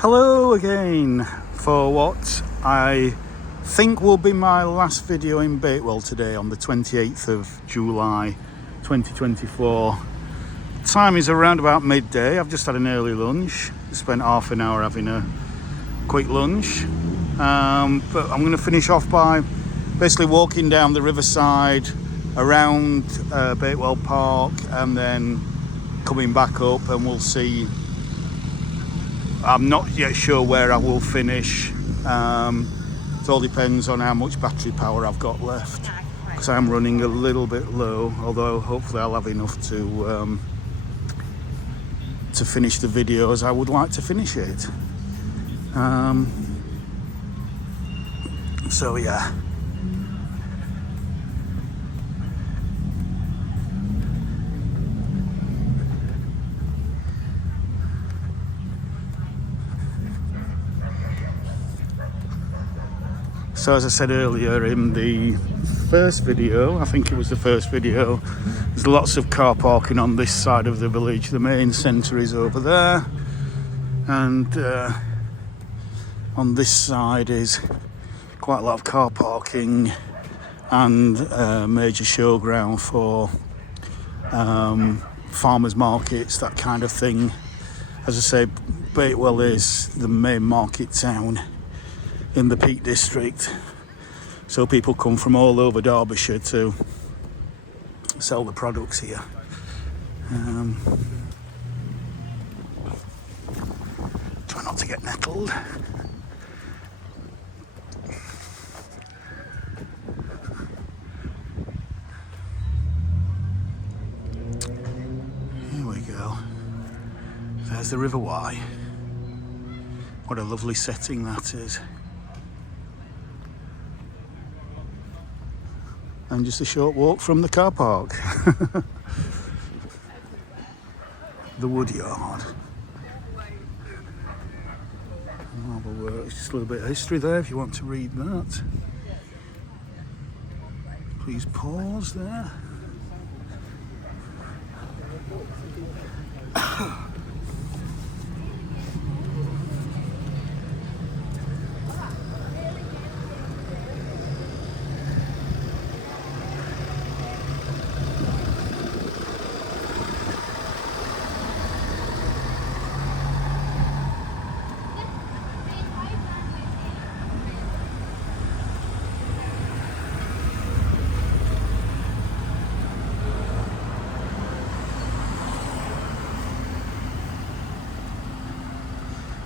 Hello again for what I think will be my last video in Bakewell today on the 28th of July 2024. Time is around about midday. I've just had an early lunch. Spent half an hour having a quick lunch. But I'm going to finish off by basically walking down the riverside around Bakewell Park and then coming back up, and we'll see. I'm not yet sure where I will finish. It all depends on how much battery power I've got left, because I'm running a little bit low, although hopefully I'll have enough to finish the video as I would like to finish it. So yeah. So as I said earlier in the first video, I think it was the first video, there's lots of car parking on this side of the village. The main centre is over there, and on this side is quite a lot of car parking and a major showground for farmers markets, that kind of thing. As I say, Bakewell is the main market town in the Peak District, so people come from all over Derbyshire to sell the products here. Try not to get nettled. Here we go. There's the River Wye. What a lovely setting that is. And just a short walk from the car park. The Woodyard. Marble Works, just a little bit of history there if you want to read that. Please pause there.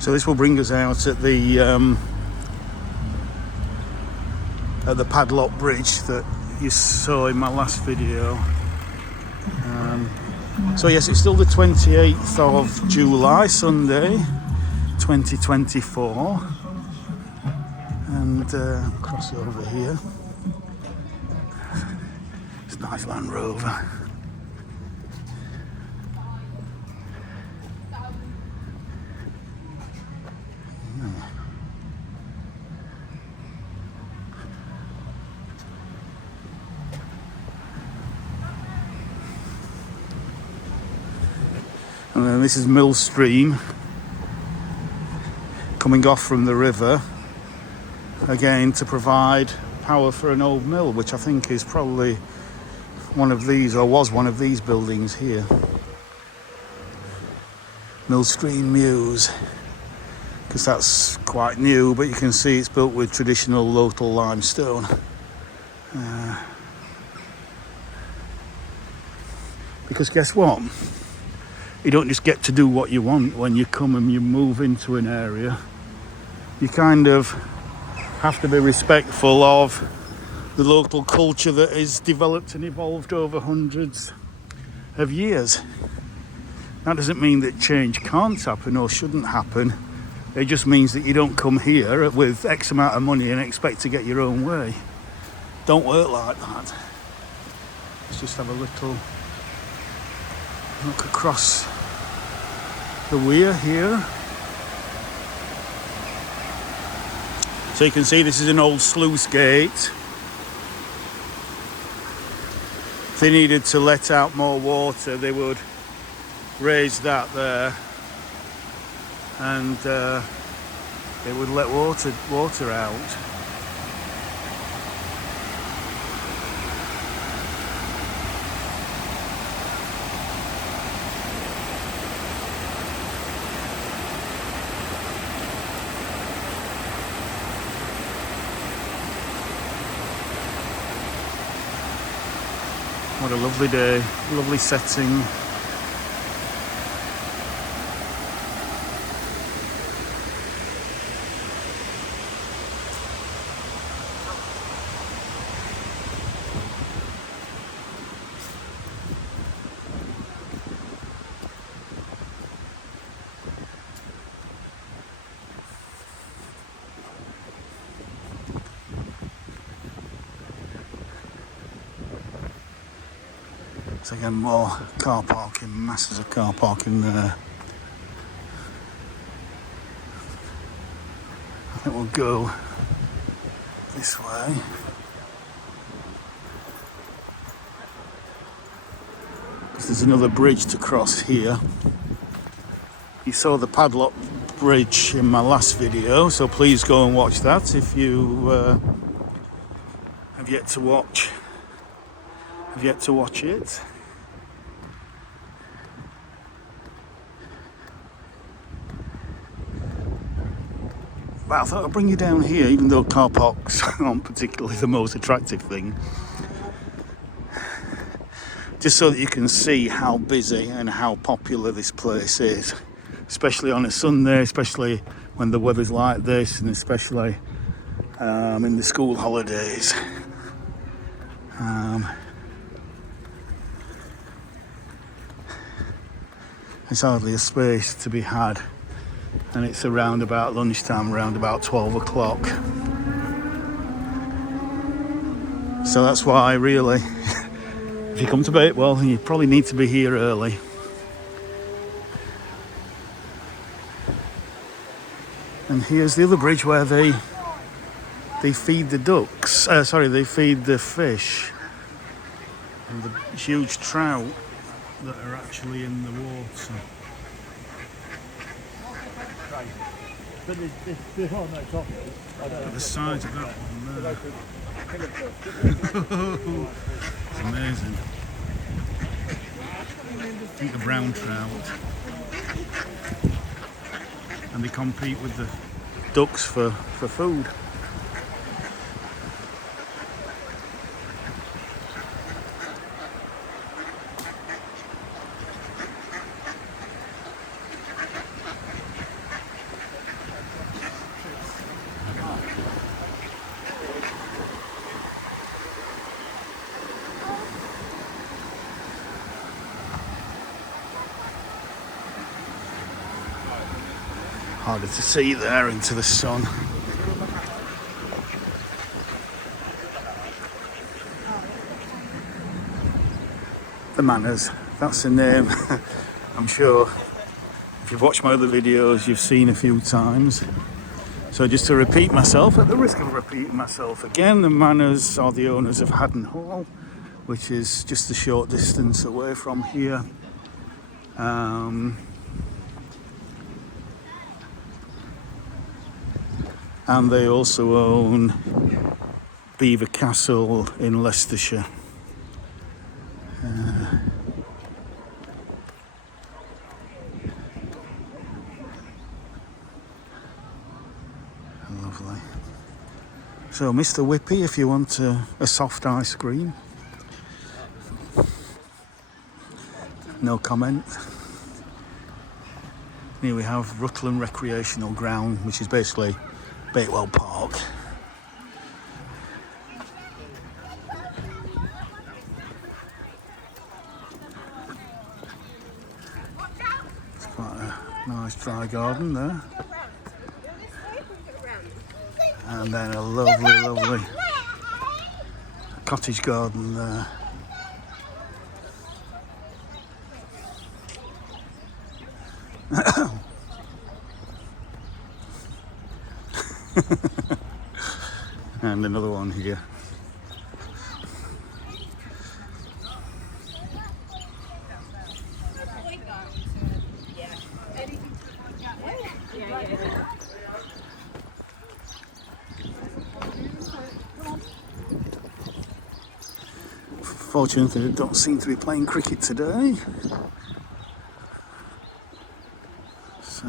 So this will bring us out at the padlock bridge that you saw in my last video. So yes, it's still the 28th of July, Sunday, 2024. And cross over here. It's a nice Land Rover. And then this is Mill Stream coming off from the river again to provide power for an old mill, which I think is probably one of these, or was one of these buildings here. Mill Stream Mews, because that's quite new, but you can see it's built with traditional local limestone. Because guess what? You don't just get to do what you want when you come and you move into an area. You kind of have to be respectful of the local culture that is developed and evolved over hundreds of years. That doesn't mean that change can't happen or shouldn't happen. It just means that you don't come here with X amount of money and expect to get your own way. Don't work like that. Let's just have a little look across the weir here. So you can see this is an old sluice gate. If they needed to let out more water, they would raise that there and it would let water out. What a lovely day, lovely setting. So again, more car parking, masses of car parking there. I think we'll go this way. There's another bridge to cross here. You saw the padlock bridge in my last video, so please go and watch that if you have yet to watch it. But I thought I'd bring you down here, even though car parks aren't particularly the most attractive thing, just so that you can see how busy and how popular this place is, especially on a Sunday, especially when the weather's like this, and especially in the school holidays. There's hardly a space to be had, and it's around about lunchtime, around about 12 o'clock. So that's why, really, if you come to Bakewell, you probably need to be here early. And here's the other bridge where they feed the ducks. They feed the fish and the huge trout that are actually in the water. The size of that one there. It's amazing. I think the brown trout. And they compete with the ducks for food. Harder to see there into the sun. The Manners, that's the name. I'm sure if you've watched my other videos you've seen a few times. So just to repeat myself, at the risk of repeating myself again, the Manners are the owners of Haddon Hall, which is just a short distance away from here. And they also own Belvoir Castle in Leicestershire. Lovely. So, Mr. Whippy, if you want a soft ice cream. No comment. Here we have Rutland Recreational Ground, which is basically Bakewell Park. It's quite a nice dry garden there. And then a lovely cottage garden there. And another one here. Unfortunately, they don't seem to be playing cricket today. So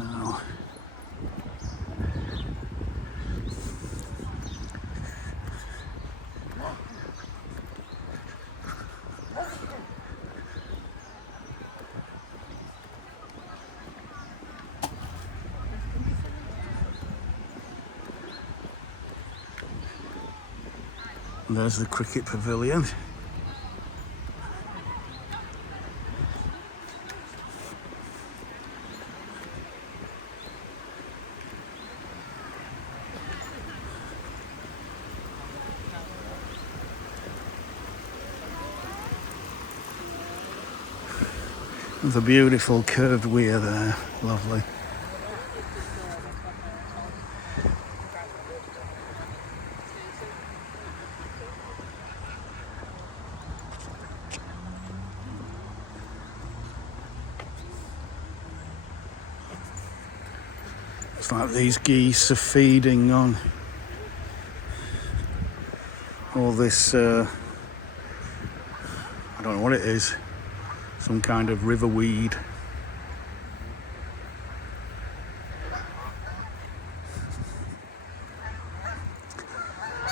there's the cricket pavilion. The beautiful curved weir there, lovely. It's like these geese are feeding on all this, I don't know what it is, some kind of river weed.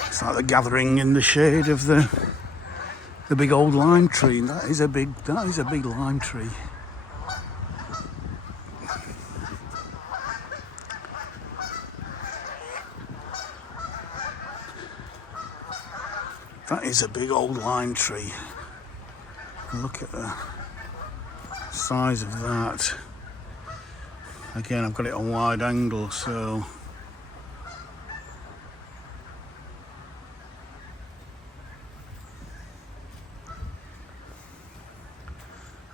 It's like they're gathering in the shade of the big old lime tree. That is a big lime tree. That is a big old lime tree. Look at the size of that. Again, I've got it on wide angle, so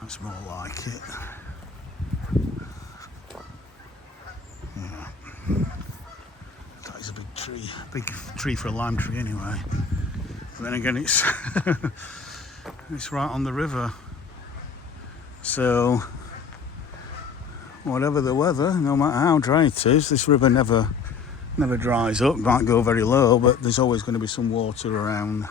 that's more like it. Yeah. That is a big tree for a lime tree anyway. But then again, it's it's right on the river, so whatever the weather, no matter how dry it is, this river never dries up. It might go very low, but there's always going to be some water around.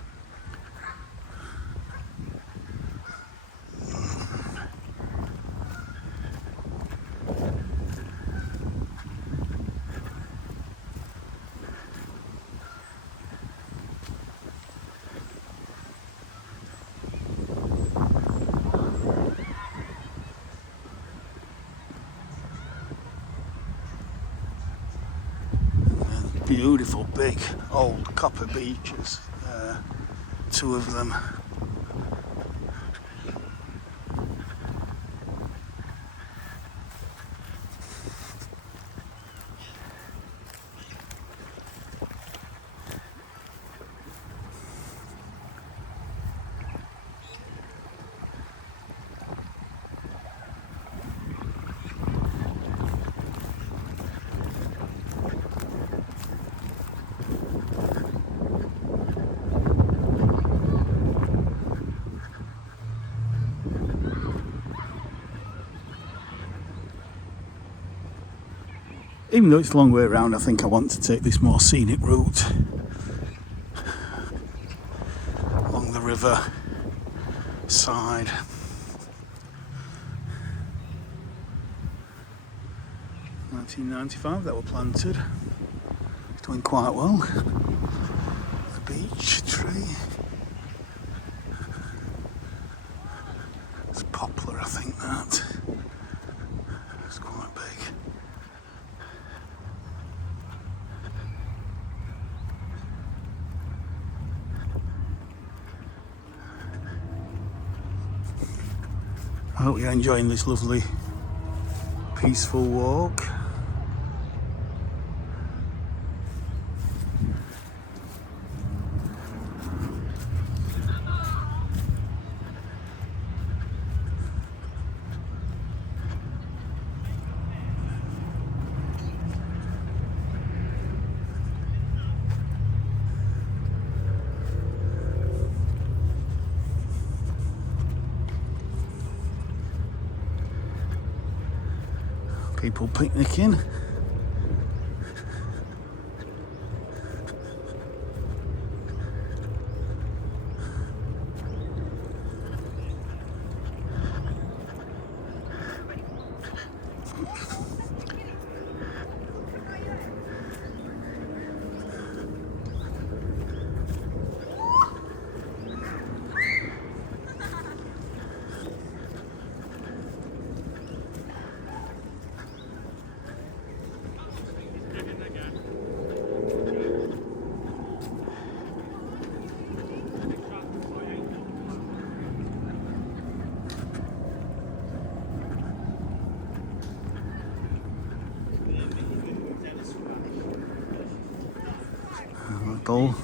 Beautiful big old copper beaches, two of them. Even though it's a long way around, I think I want to take this more scenic route along the river side. (1995) that were planted. It's doing quite well. The beech tree. It's poplar, I think that. It's quite big. I hope you're enjoying this lovely, peaceful walk. People picnicking. little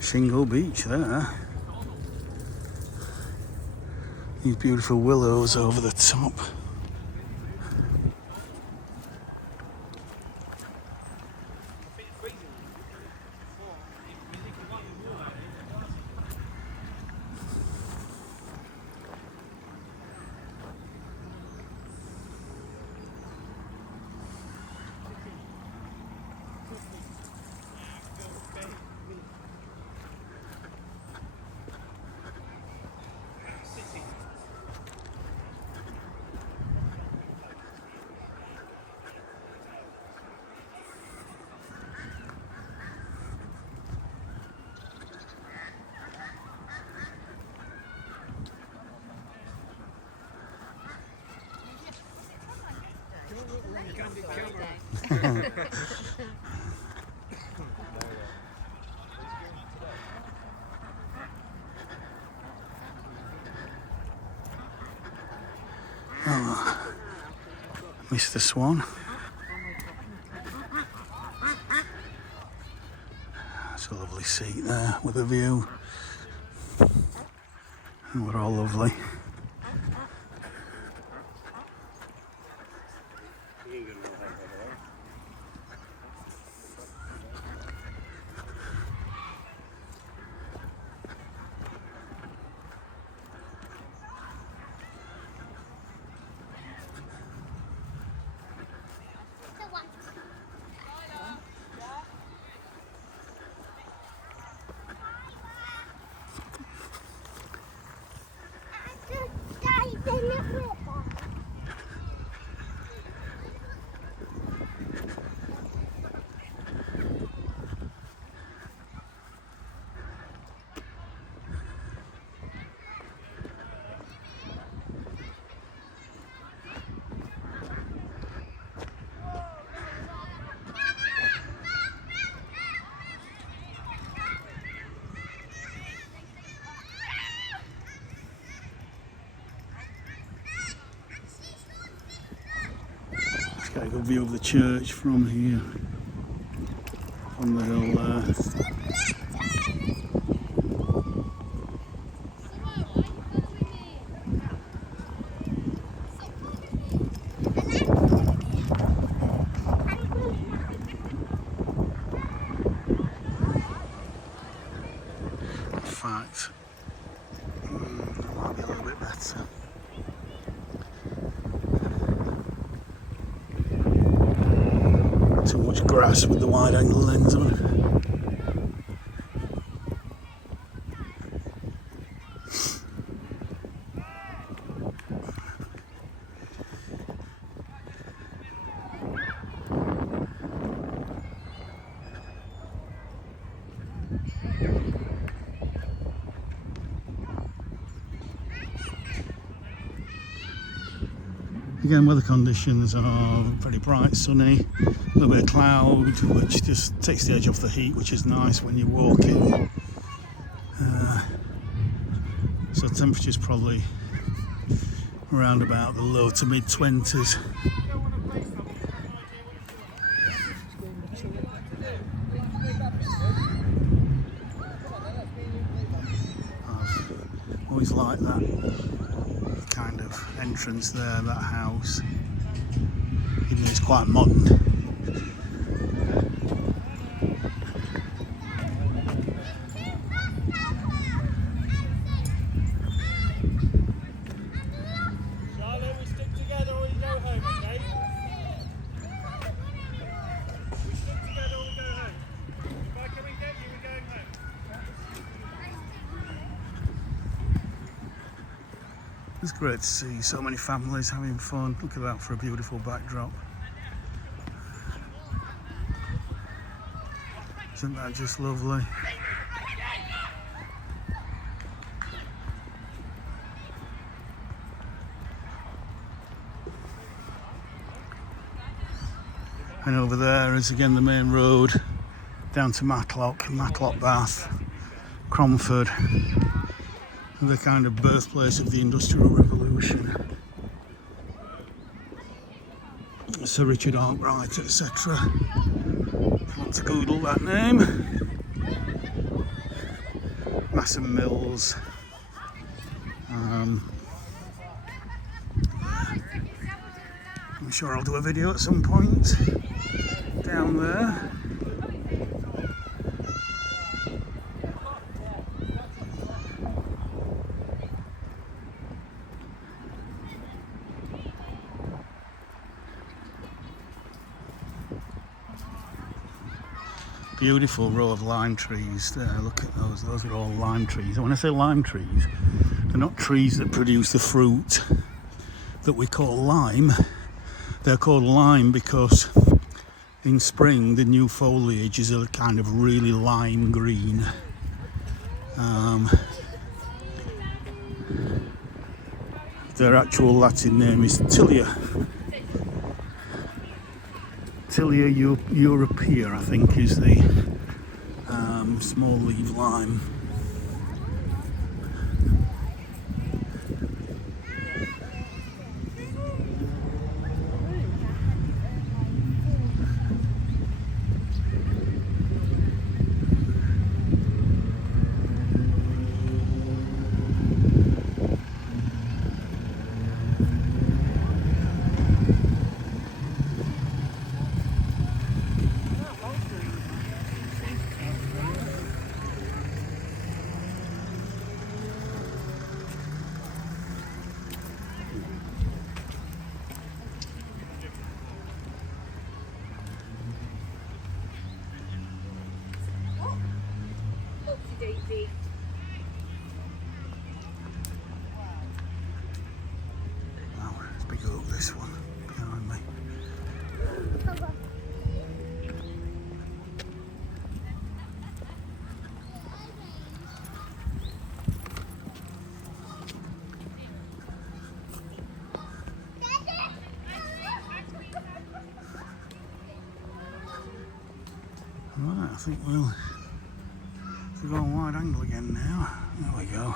shingle beach there. These beautiful willows over the top. Oh, Mr. Swan. It's a lovely seat there with a view. And we're all lovely. Got a good view of the church from here, on the hill there. In fact, that might be a little bit better. Too much grass with the wide angle lens on. Again, weather conditions are pretty bright, sunny, a little bit of cloud, which just takes the edge off the heat, which is nice when you're walking. So temperature's probably around about the low to mid 20s. I've always liked that kind of entrance there, that house, even though it's quite modern. It's great to see so many families having fun. Look at that for a beautiful backdrop. Isn't that just lovely? And over there is again the main road down to Matlock Bath, Cromford. The kind of birthplace of the Industrial Revolution. Sir Richard Arkwright, etc. If you want to Google that name. Mason Mills. I'm sure I'll do a video at some point down there. Beautiful row of lime trees there. Look at those are all lime trees. And when I say lime trees, they're not trees that produce the fruit that we call lime. They're called lime because in spring the new foliage is a kind of really lime green. Their actual Latin name is Tilia. Tilia europea, I think, is the small leaf lime. Wow, let's pick up this one behind me. Right, I think we'll go on wide angle again now. There we go.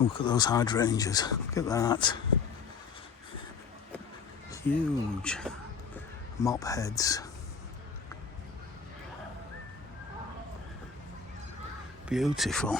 Look at those hydrangeas. Look at that. Huge mop heads. Beautiful.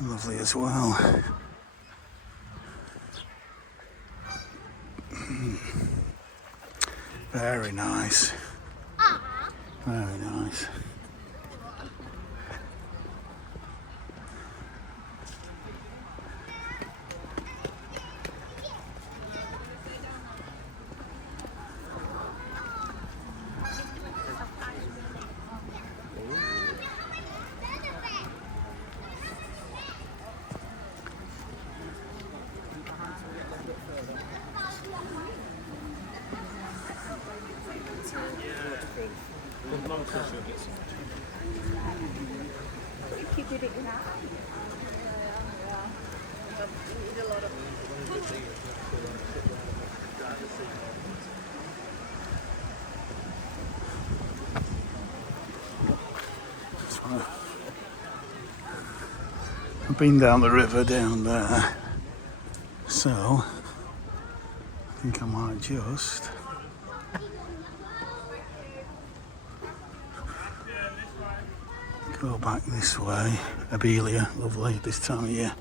Lovely as well. Very nice. Very nice. I've been down the river down there, so I think I might just go back this way. Abelia, lovely this time of year.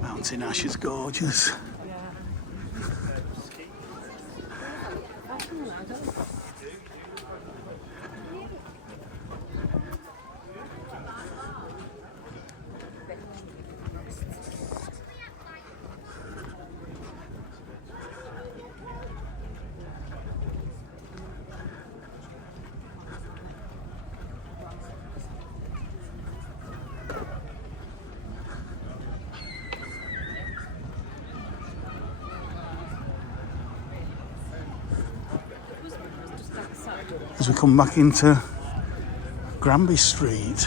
Mountain Ash is gorgeous. as we come back into Granby Street.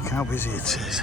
Look how busy it is.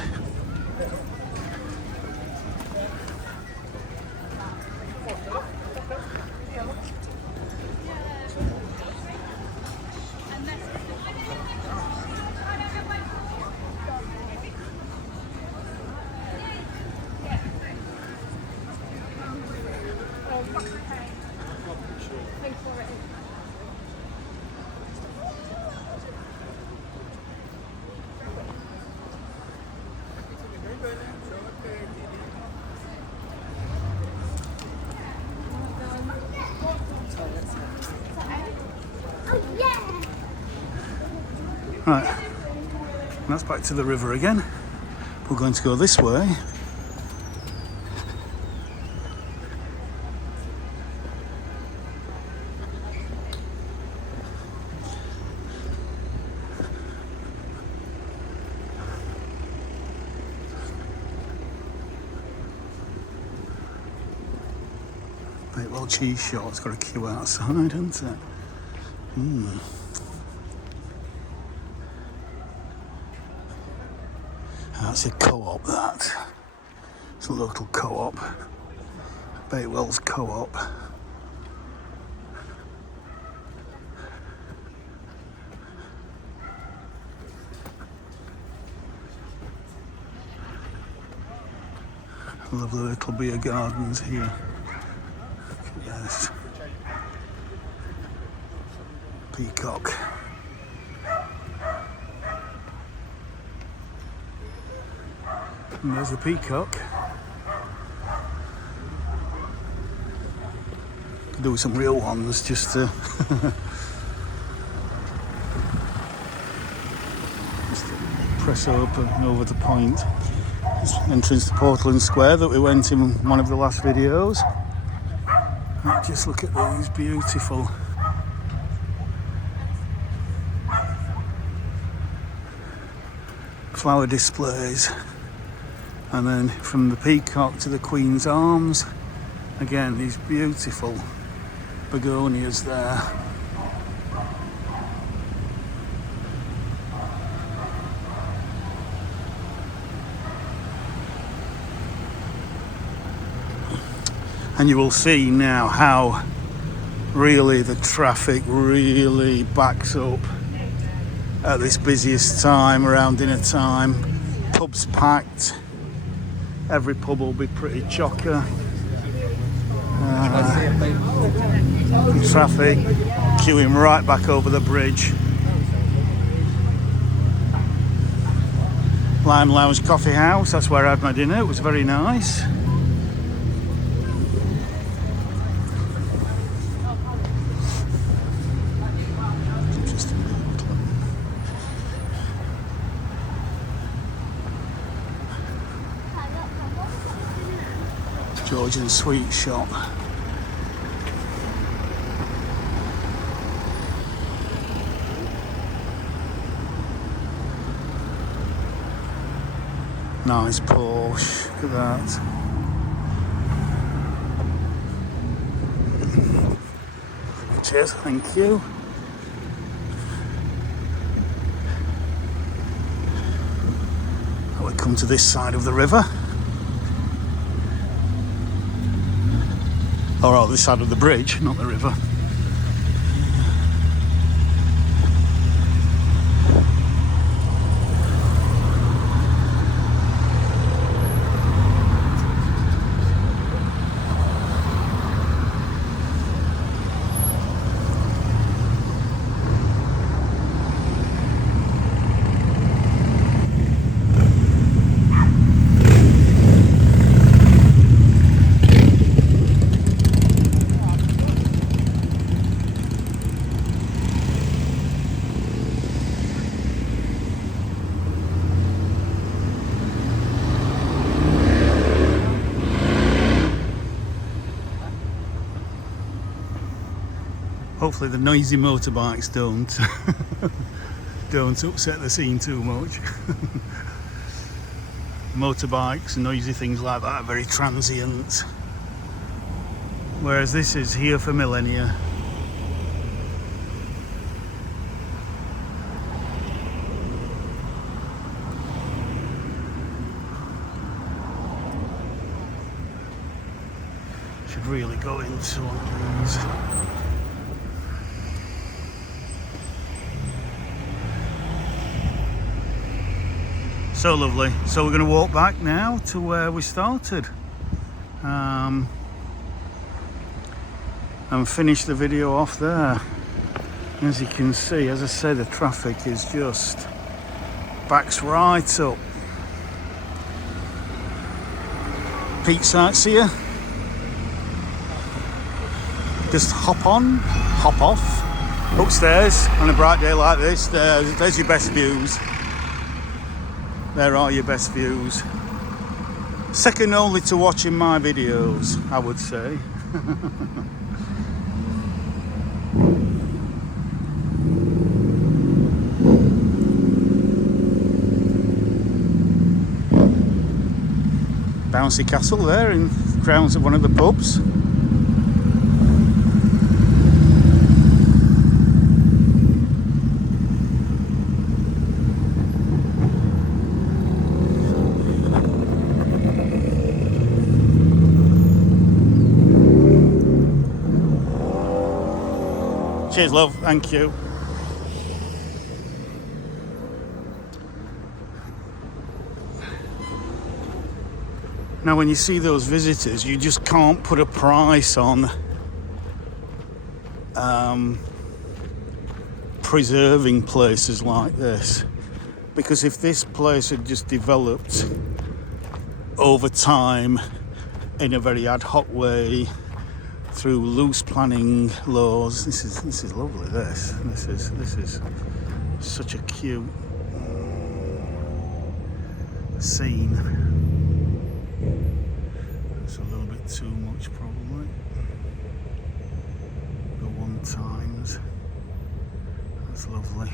Right, that's back to the river again. We're going to go this way. Bakewell cheese shop, it's got a queue outside, hasn't it? That's a co-op, that. It's a local co-op. Bakewell's co-op. Lovely little beer gardens here. Yes. Peacock. And there's the peacock. Could do some real ones just to just to press open over the point. It's entrance to Portland Square that we went in one of the last videos. And just look at these beautiful flower displays. And then from the Peacock to the Queen's Arms, again these beautiful begonias there. And you will see now how really the traffic really backs up at this busiest time, around dinner time. Pubs packed. Every pub will be pretty chocker. Traffic queuing right back over the bridge. Lime Lounge Coffee House, that's where I had my dinner. It was very nice. Georgian sweet shop. Nice Porsche, look at that. Cheers, thank you. We come to this side of the river. Or this side of the bridge, not the river. Hopefully the noisy motorbikes don't upset the scene too much. motorbikes and noisy things like that are very transient. Whereas this is here for millennia. Should really go into one of these. So lovely. So we're going to walk back now to where we started and finish the video off there. As you can see, as I say, the traffic is just backs right up. Peak sightseer. Just hop on, hop off. Upstairs on a bright day like this, there's your best views. There are your best views. Second only to watching my videos, I would say. Bouncy castle there in grounds of one of the pubs. Cheers, love. Thank you. Now, when you see those visitors, you just can't put a price on preserving places like this. Because if this place had just developed over time in a very ad hoc way, through loose planning laws, this is lovely. This is such a cute scene. It's a little bit too much, probably. The one times. That's lovely.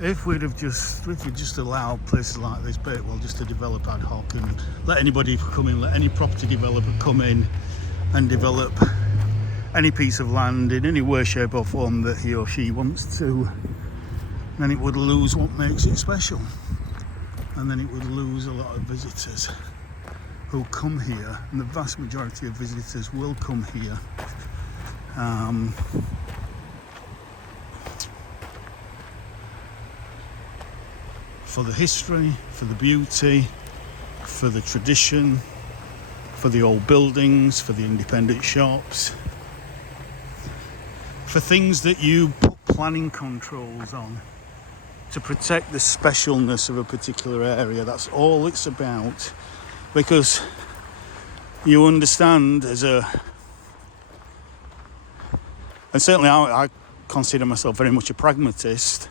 If we'd just allowed places like this, Bakewell, just to develop ad hoc and let anybody come in, let any property developer come in and develop any piece of land in any way, shape or form that he or she wants to, then it would lose what makes it special. And then it would lose a lot of visitors who come here, and the vast majority of visitors will come here for the history, for the beauty, for the tradition, for the old buildings, for the independent shops, for things that you put planning controls on to protect the specialness of a particular area. That's all it's about. Because you understand and certainly I consider myself very much a pragmatist.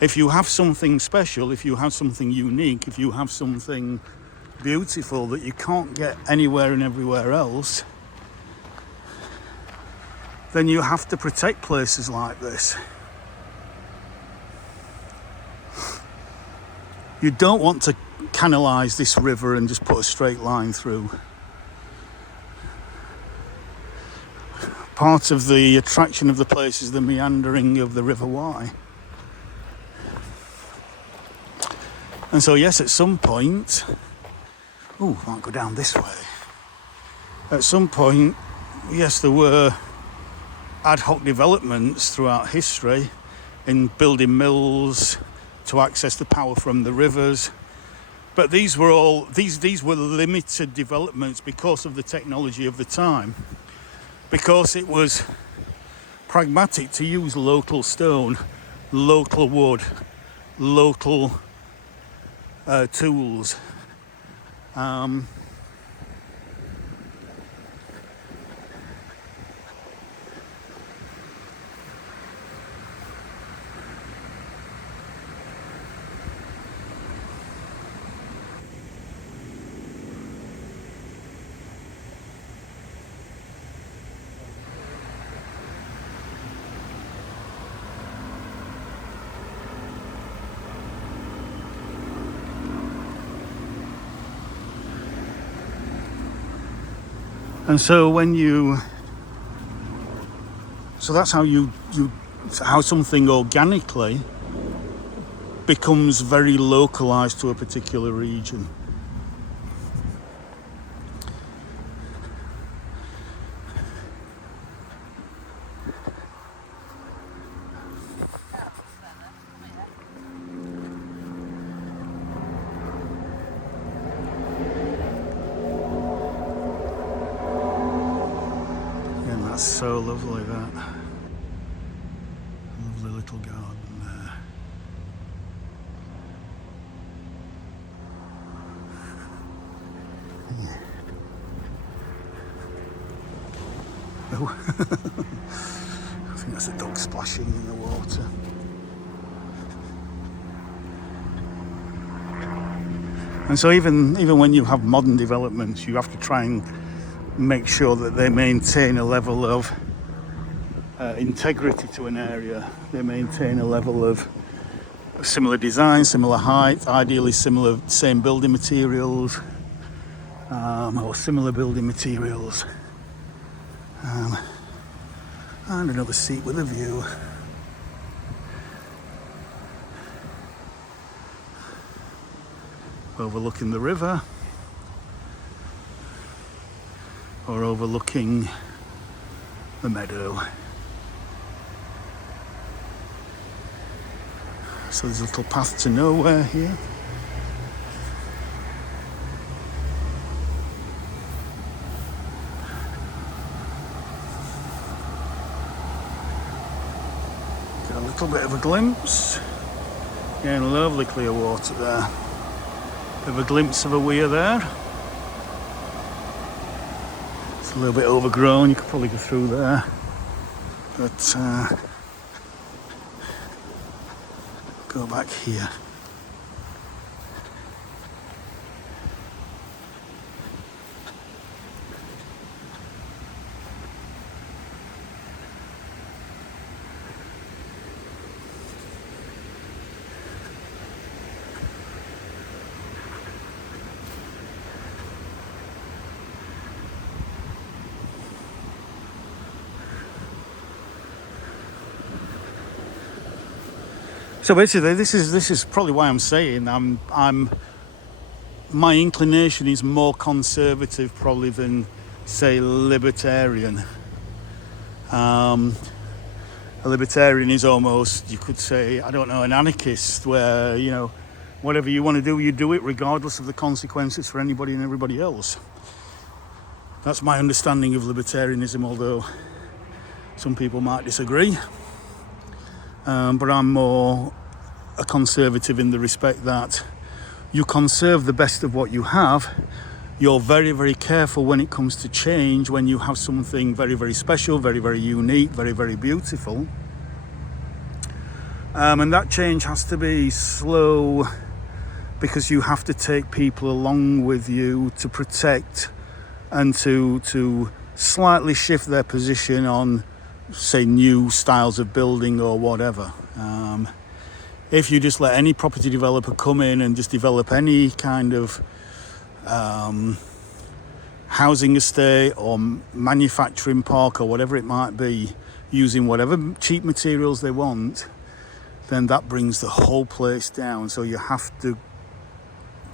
If you have something special, if you have something unique, if you have something beautiful that you can't get anywhere and everywhere else, then you have to protect places like this. You don't want to canalise this river and just put a straight line through. Part of the attraction of the place is the meandering of the River Wye. And so yes, at some point, I might go down this way. At some point, yes, there were ad hoc developments throughout history in building mills to access the power from the rivers. But these were limited developments because of the technology of the time. Because it was pragmatic to use local stone, local wood, local tools. And so so that's how how something organically becomes very localized to a particular region. And that's so lovely, that lovely little garden there. Oh, I think that's a dog splashing in the water. And so even when you have modern developments, you have to try and make sure that they maintain a level of integrity to an area. They maintain a level of similar design, similar height, ideally same building materials, or similar building materials. And another seat with a view. Overlooking the river, or overlooking the meadow. So there's a little path to nowhere here. Get a little bit of a glimpse. Yeah, lovely clear water there. Bit of a glimpse of a weir there. It's a little bit overgrown, you could probably go through there. But go back here. So basically, this is probably why I'm saying my inclination is more conservative probably than, say, libertarian. A libertarian is almost, you could say, I don't know, an anarchist, where, you know, whatever you want to do, you do it regardless of the consequences for anybody and everybody else. That's my understanding of libertarianism, although some people might disagree. But I'm more a conservative in the respect that you conserve the best of what you have. You're very, very careful when it comes to change, when you have something very, very special, very, very unique, very, very beautiful. And that change has to be slow, because you have to take people along with you to protect and to slightly shift their position on, say, new styles of building or whatever. If you just let any property developer come in and just develop any kind of housing estate or manufacturing park or whatever it might be, using whatever cheap materials they want, then that brings the whole place down. So you have to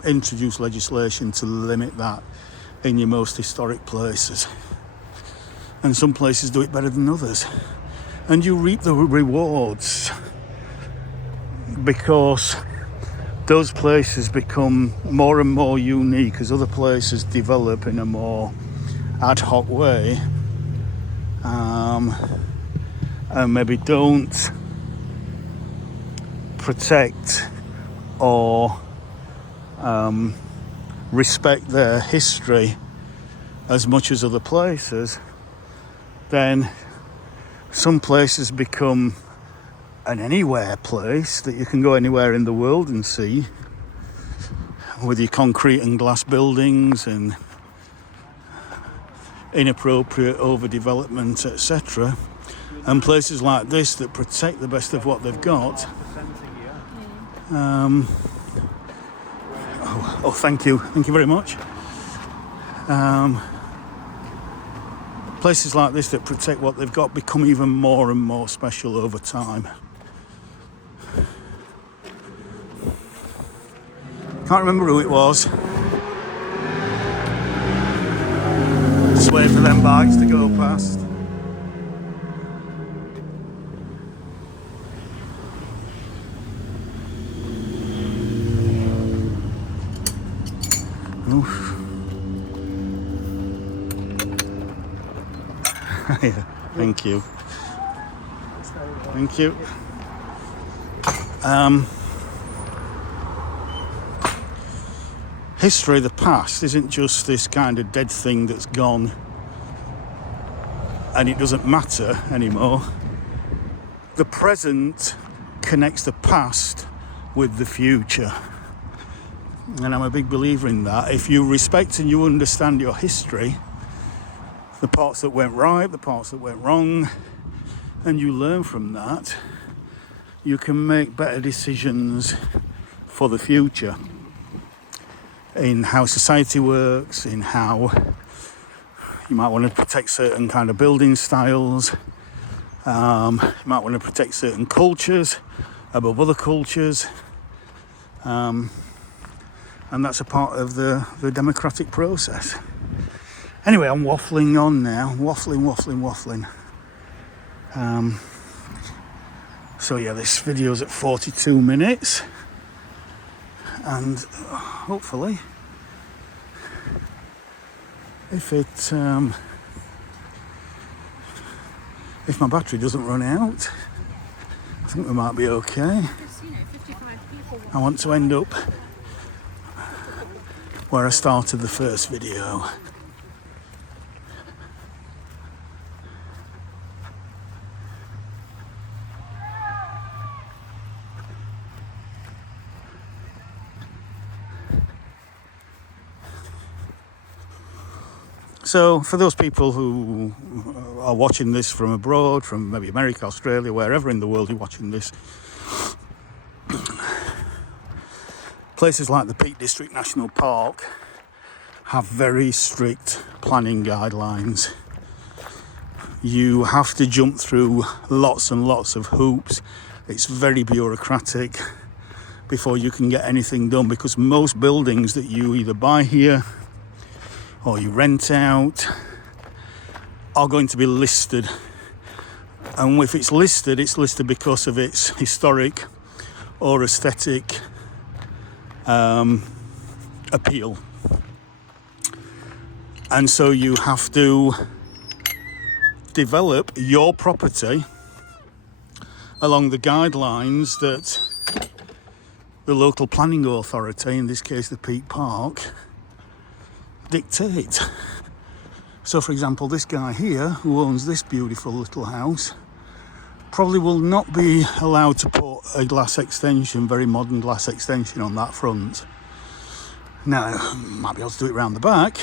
introduce legislation to limit that in your most historic places. And some places do it better than others. And you reap the rewards, because those places become more and more unique as other places develop in a more ad hoc way, and maybe don't protect or respect their history as much as other places. Then some places become an anywhere place that you can go anywhere in the world and see, with your concrete and glass buildings and inappropriate overdevelopment, etc. And places like this that protect the best of what they've got. Thank you very much. places like this that protect what they've got become even more and more special over time. Can't remember who it was. Just wait for them bikes to go past. Oof. Yeah, thank you. Thank you. History, the past, isn't just this kind of dead thing that's gone and it doesn't matter anymore. The present connects the past with the future. And I'm a big believer in that. If you respect and you understand your history, the parts that went right, the parts that went wrong, and you learn from that, you can make better decisions for the future in how society works, in how you might want to protect certain kind of building styles, you might want to protect certain cultures above other cultures, and that's a part of the democratic process. Anyway, I'm waffling on now, waffling. So yeah, this video's at 42 minutes, and hopefully, if my battery doesn't run out, I think we might be okay. I want to end up where I started the first video. So for those people who are watching this from abroad, from maybe America, Australia, wherever in the world you're watching this, places like the Peak District National Park have very strict planning guidelines. You have to jump through lots and lots of hoops. It's very bureaucratic before you can get anything done, because most buildings that you either buy here or you rent out are going to be listed. And if it's listed because of its historic or aesthetic appeal. And so you have to develop your property along the guidelines that the local planning authority, in this case the Peak Park, dictate. So for example, this guy here who owns this beautiful little house probably will not be allowed to put a glass extension, very modern glass extension on that front. Now, might be able to do it around the back,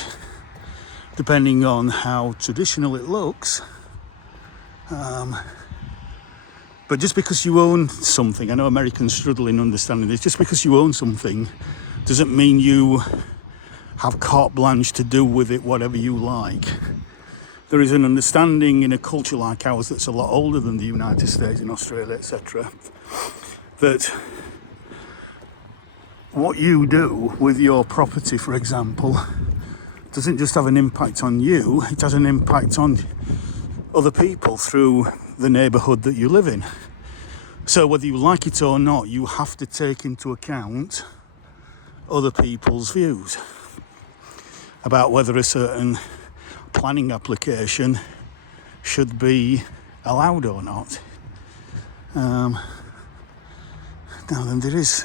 depending on how traditional it looks. But just because you own something, I know Americans struggle in understanding this, just because you own something doesn't mean you have carte blanche to do with it whatever you like. There is an understanding in a culture like ours that's a lot older than the United States and Australia, etc., that what you do with your property, for example, doesn't just have an impact on you, it has an impact on other people through the neighbourhood that you live in. So whether you like it or not, you have to take into account other people's views about whether a certain planning application should be allowed or not. Now then, there is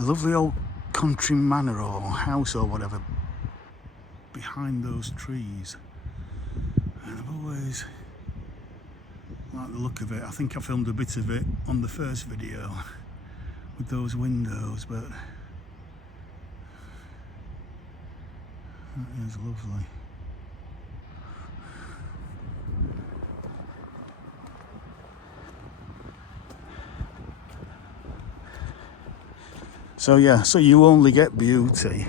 a lovely old country manor or house or whatever behind those trees, and I've always liked the look of it. I think I filmed a bit of it on the first video with those windows, but that is lovely. So yeah, so you only get beauty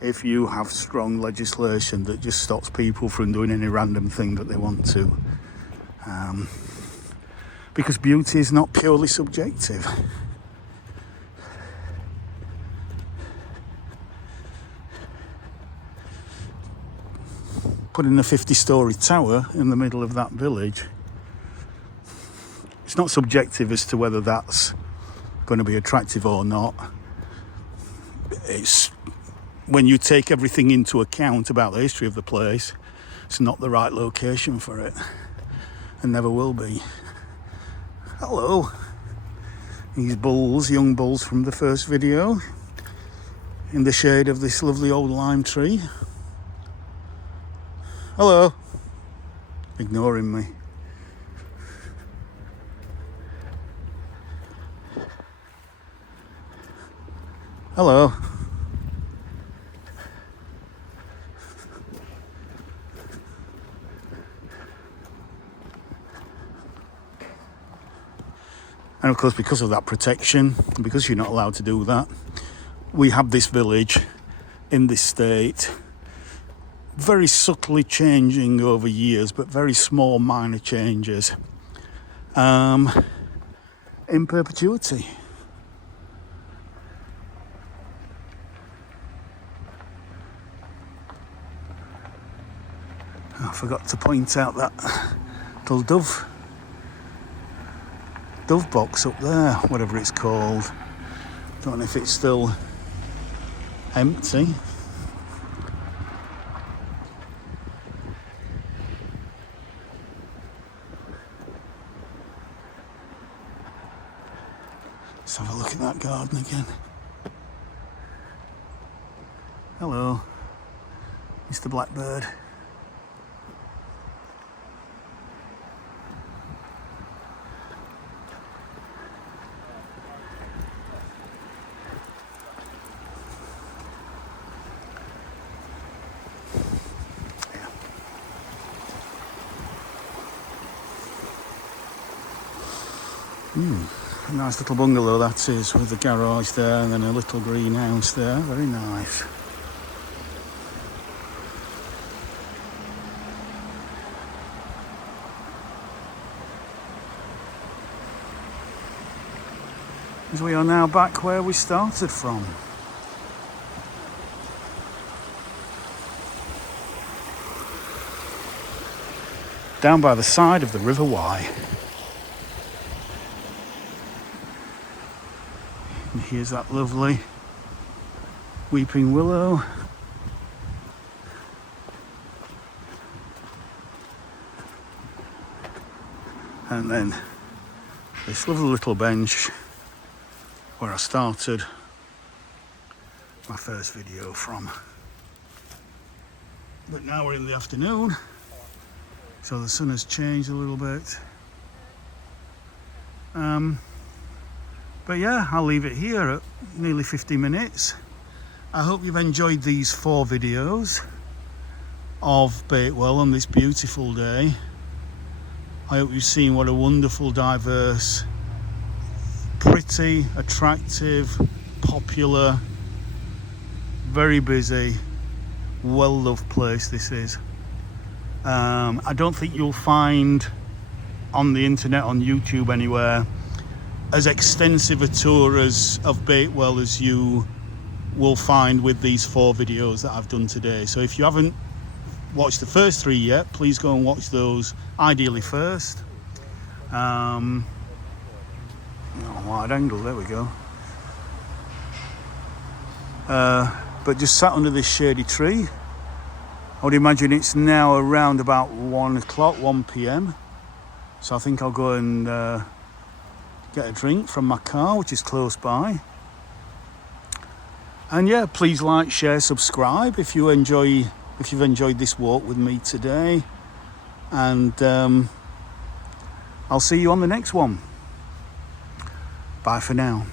if you have strong legislation that just stops people from doing any random thing that they want to. Because beauty is not purely subjective. Putting a 50-story tower in the middle of that village, it's not subjective as to whether that's going to be attractive or not. It's when you take everything into account about the history of the place, it's not the right location for it, and never will be. Hello, these bulls, young bulls from the first video, in the shade of this lovely old lime tree. Hello, ignoring me. Hello. And of course, because of that protection, because you're not allowed to do that, we have this village in this state, very subtly changing over years, but very small minor changes, in perpetuity. I forgot to point out that little dove box up there, whatever it's called. Don't know if it's still empty. Let's have a look at that garden again. Hello, Mr. Blackbird. A nice little bungalow that is, with the garage there and then a little greenhouse there. Very nice. As we are now back where we started from. Down by the side of the River Wye. And here's that lovely weeping willow. And then this lovely little bench where I started my first video from. But now we're in the afternoon, so the sun has changed a little bit. But yeah, I'll leave it here at nearly 50 minutes. I hope you've enjoyed these 4 videos of Bakewell on this beautiful day. I hope you've seen what a wonderful, diverse, pretty, attractive, popular, very busy, well-loved place this is. I don't think you'll find on the internet, on YouTube anywhere, as extensive a tour of Bakewell as you will find with these 4 videos that I've done today. So if you haven't watched the first 3 yet, please go and watch those, ideally first. Wide angle, there we go. But just sat under this shady tree. I would imagine it's now around about 1 p.m. So I think I'll go and get a drink from my car, which is close by. And yeah, please like, share, subscribe if you've enjoyed this walk with me today. And I'll see you on the next one. Bye for now.